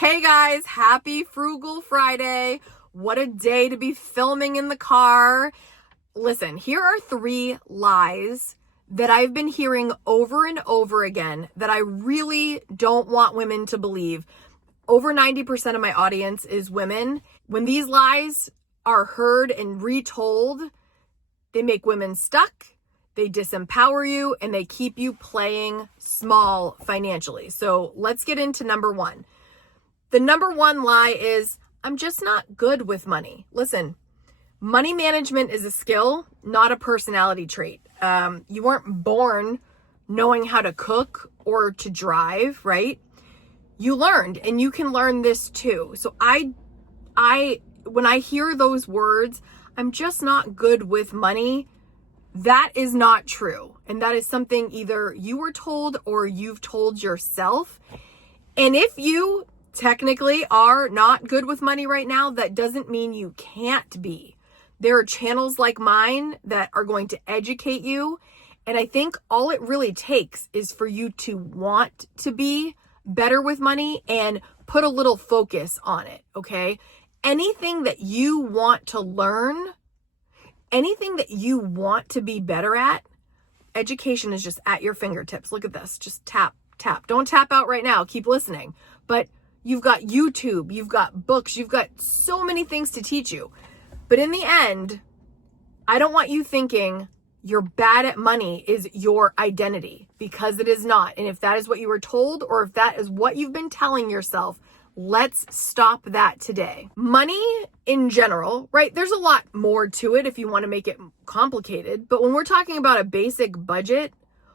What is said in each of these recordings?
Hey guys, happy Frugal Friday. What a day to be filming in the car. Listen, here are 3 lies that I've been hearing over and over again that I really don't want women to believe. Over 90% of my audience is women. When these lies are heard and retold, they make women stuck, they disempower you, and they keep you playing small financially. So let's get into number 1. The number 1 lie is, I'm just not good with money. Listen, money management is a skill, not a personality trait. You weren't born knowing how to cook or to drive, right? You learned, and you can learn this too. So when I hear those words, I'm just not good with money, that is not true. And that is something either you were told or you've told yourself. And if you technically are not good with money right now, that doesn't mean you can't be. There are channels like mine that are going to educate you. And I think all it really takes is for you to want to be better with money and put a little focus on it, okay? Anything that you want to learn, anything that you want to be better at, education is just at your fingertips. Look at this. Just tap, tap. Don't tap out right now. Keep listening. But you've got YouTube, you've got books, you've got so many things to teach you. But in the end, I don't want you thinking you're bad at money is your identity, because it is not. And if that is what you were told, or if that is what you've been telling yourself, let's stop that today. Money in general, right? There's a lot more to it if you want to make it complicated. But when we're talking about a basic budget,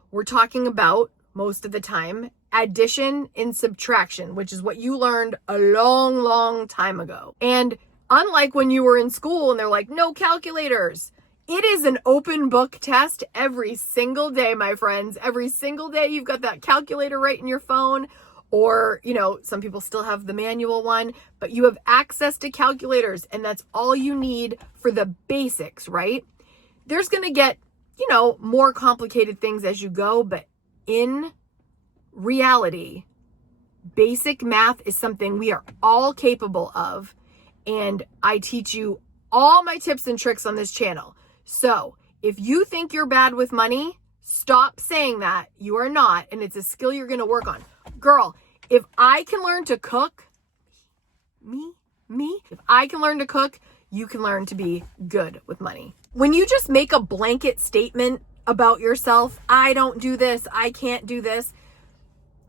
we're talking about, most of the time, addition and subtraction, which is what you learned a long, long time ago. And unlike when you were in school and they're like, no calculators, it is an open book test every single day, my friends. Every single day you've got that calculator right in your phone, or, some people still have the manual one, but you have access to calculators, and that's all you need for the basics, right? There's going to get, more complicated things as you go, but in reality, basic math is something we are all capable of, and I teach you all my tips and tricks on this channel. So if you think you're bad with money, stop saying that. You are not, and it's a skill you're going to work on. Girl, if I can learn to cook, if I can learn to cook, you can learn to be good with money. When you just make a blanket statement about yourself, I don't do this, I can't do this,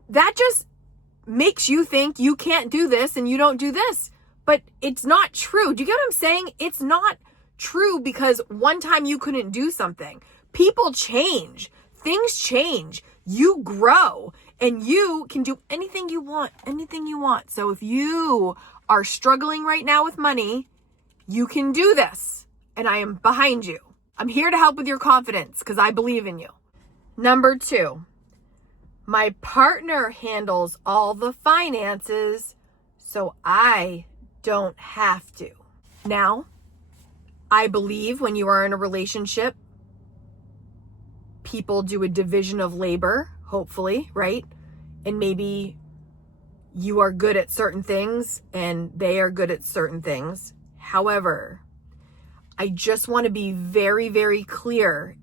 that just makes you think you can't do this and you don't do this. But it's not true. Do you get what I'm saying? It's not true because one time you couldn't do something. People change. Things change. You grow. And you can do anything you want. So if you are struggling right now with money, you can do this. And I am behind you. I'm here to help with your confidence because I believe in you. Number 2. My partner handles all the finances, so I don't have to. Now, I believe when you are in a relationship, people do a division of labor, hopefully, right? And maybe you are good at certain things and they are good at certain things. However, I just want to be very, very clear.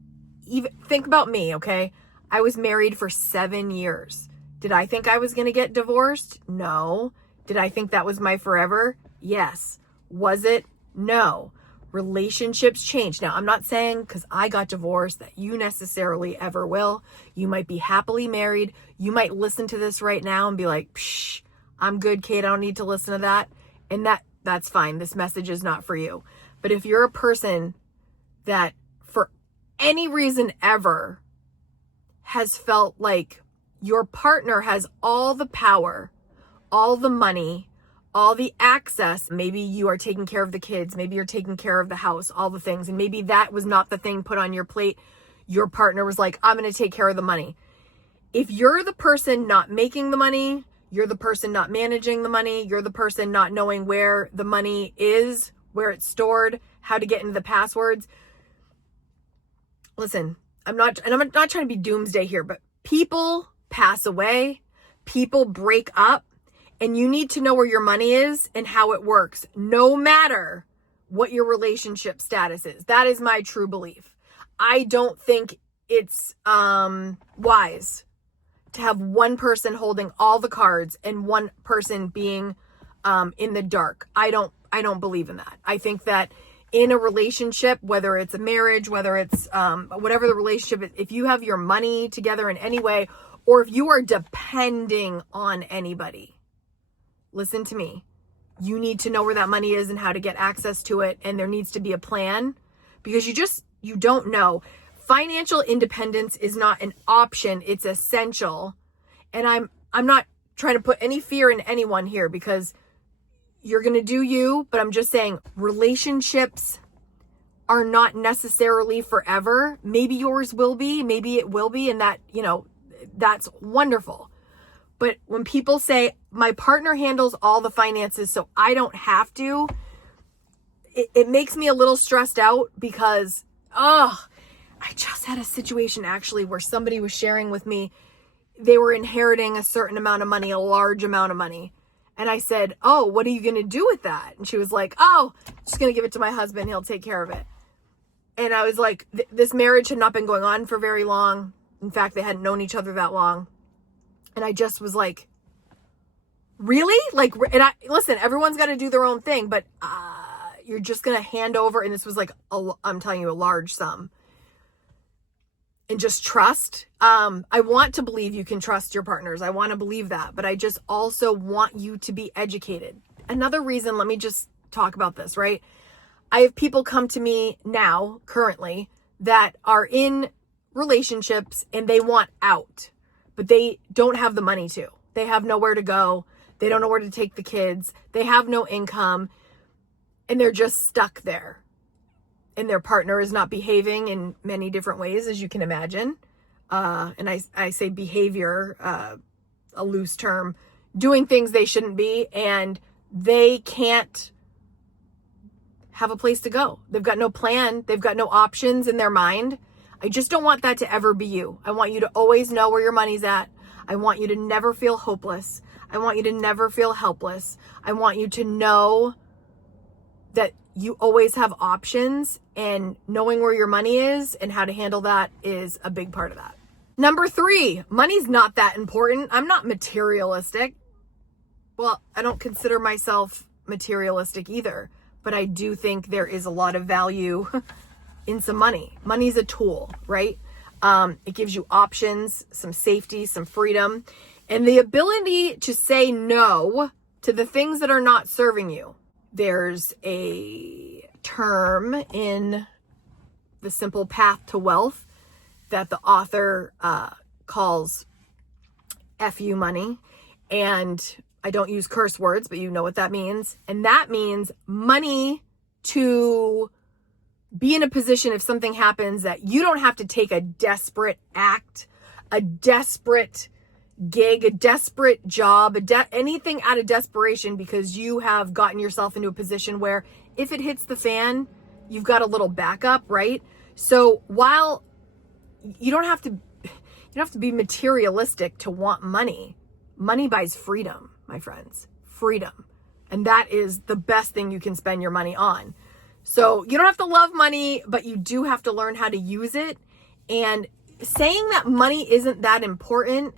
Even think about me, okay? I was married for 7 years. Did I think I was going to get divorced? No. Did I think that was my forever? Yes. Was it? No. Relationships change. Now, I'm not saying because I got divorced that you necessarily ever will. You might be happily married. You might listen to this right now and be like, psh, I'm good, Kate. I don't need to listen to that. And that's fine. This message is not for you. But if you're a person that for any reason ever has felt like your partner has all the power, all the money, all the access, maybe you are taking care of the kids, maybe you're taking care of the house, all the things, and maybe that was not the thing put on your plate. Your partner was like, I'm going to take care of the money. If you're the person not making the money, you're the person not managing the money, you're the person not knowing where the money is, where it's stored, how to get into the passwords. Listen, I'm not trying to be doomsday here, but people pass away, people break up, And you need to know where your money is and how it works, no matter what your relationship status is. That is my true belief. I don't think it's wise to have one person holding all the cards and one person being in the dark. I don't believe in that. I think that in a relationship, whether it's a marriage, whether it's whatever the relationship is, if you have your money together in any way, or if you are depending on anybody, listen to me. You need to know where that money is and how to get access to it. And there needs to be a plan, because you don't know. Financial independence is not an option. It's essential. And I'm not trying to put any fear in anyone here, because you're going to do you, but I'm just saying relationships are not necessarily forever. Maybe yours will be, maybe it will be. And that, that's wonderful. But when people say my partner handles all the finances, so I don't have to, it makes me a little stressed out, because, I just had a situation actually where somebody was sharing with me, they were inheriting a certain amount of money, a large amount of money. And I said, oh, what are you going to do with that? And she was like, oh, just going to give it to my husband. He'll take care of it. And I was like, this marriage had not been going on for very long. In fact, they hadn't known each other that long. And I just was like, really? Listen, everyone's got to do their own thing, but you're just going to hand over. And this was like, I'm telling you, a large sum. And just trust. I want to believe you can trust your partners. I want to believe that, but I just also want you to be educated. Another reason, let me just talk about this, right? I have people come to me now, currently, that are in relationships and they want out, but they don't have the money to. They have nowhere to go. They don't know where to take the kids. They have no income, and they're just stuck there. And their partner is not behaving in many different ways, as you can imagine. And I say behavior, a loose term, doing things they shouldn't be, and they can't have a place to go. They've got no plan. They've got no options in their mind. I just don't want that to ever be you. I want you to always know where your money's at. I want you to never feel hopeless. I want you to never feel helpless. I want you to know that you always have options, and knowing where your money is and how to handle that is a big part of that. Number 3, money's not that important. I'm not materialistic. Well, I don't consider myself materialistic either, but I do think there is a lot of value in some money. Money's a tool, right? It gives you options, some safety, some freedom, and the ability to say no to the things that are not serving you. There's a term in The Simple Path to Wealth that the author calls FU money. And I don't use curse words, but you know what that means. And that means money to be in a position if something happens that you don't have to take a desperate act, a desperate gig, a desperate job, anything out of desperation, because you have gotten yourself into a position where if it hits the fan, you've got a little backup, right? So while you don't have to be materialistic to want money. Money buys freedom, my friends, freedom. And that is the best thing you can spend your money on. So you don't have to love money, but you do have to learn how to use it. And saying that money isn't that important,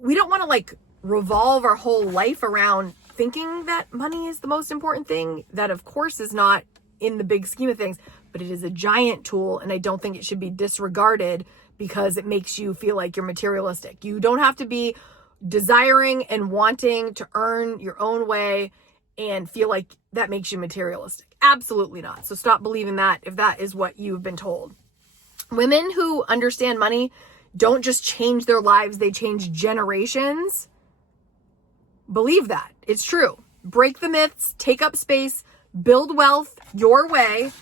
we don't want to revolve our whole life around thinking that money is the most important thing. That of course is not in the big scheme of things, but it is a giant tool. And I don't think it should be disregarded because it makes you feel like you're materialistic. You don't have to be desiring and wanting to earn your own way and feel like that makes you materialistic. Absolutely not. So stop believing that if that is what you've been told. Women who understand money don't just change their lives, they change generations. Believe that. It's true. Break the myths, take up space, build wealth your way,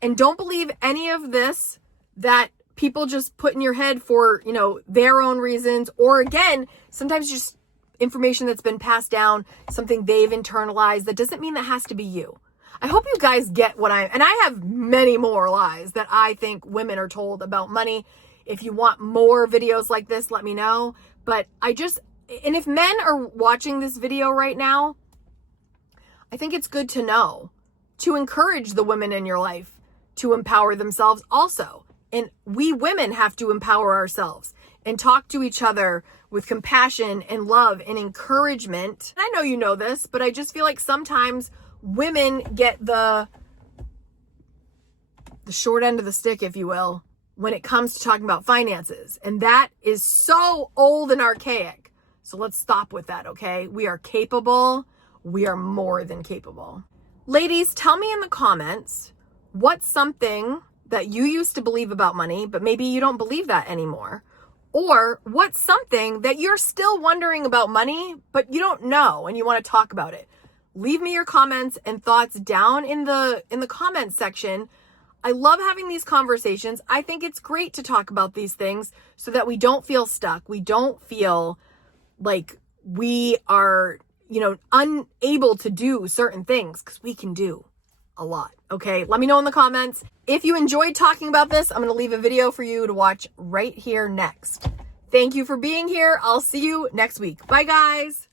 and don't believe any of this that people just put in your head for, their own reasons, or again, sometimes just information that's been passed down, something they've internalized. That doesn't mean that has to be you. I hope you guys get and I have many more lies that I think women are told about money. If you want more videos like this, let me know. But And if men are watching this video right now, I think it's good to know, to encourage the women in your life to empower themselves also. And we women have to empower ourselves and talk to each other with compassion and love and encouragement. And I know you know this, but I just feel like sometimes women get the short end of the stick, if you will, when it comes to talking about finances. And that is so old and archaic. So let's stop with that, okay? We are capable. We are more than capable. Ladies, tell me in the comments, what's something that you used to believe about money, but maybe you don't believe that anymore? Or what's something that you're still wondering about money, but you don't know and you want to talk about it? Leave me your comments and thoughts down in the comments section. I love having these conversations. I think it's great to talk about these things so that we don't feel stuck. We don't feel like we are, unable to do certain things, because we can do a lot. Okay, let me know in the comments. If you enjoyed talking about this, I'm going to leave a video for you to watch right here next. Thank you for being here. I'll see you next week. Bye, guys.